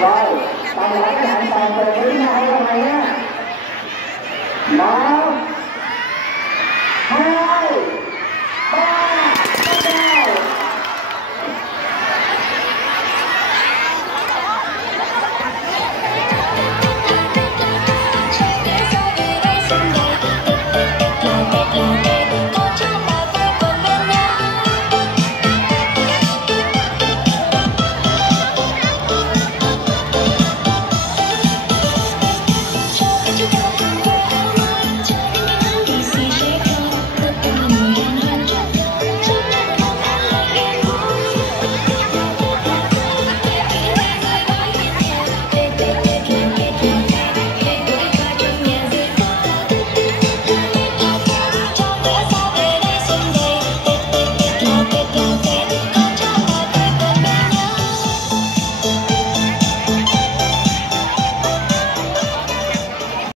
rồi, còn lại cái hạng toàn từ thứ hai là mày á. Đó.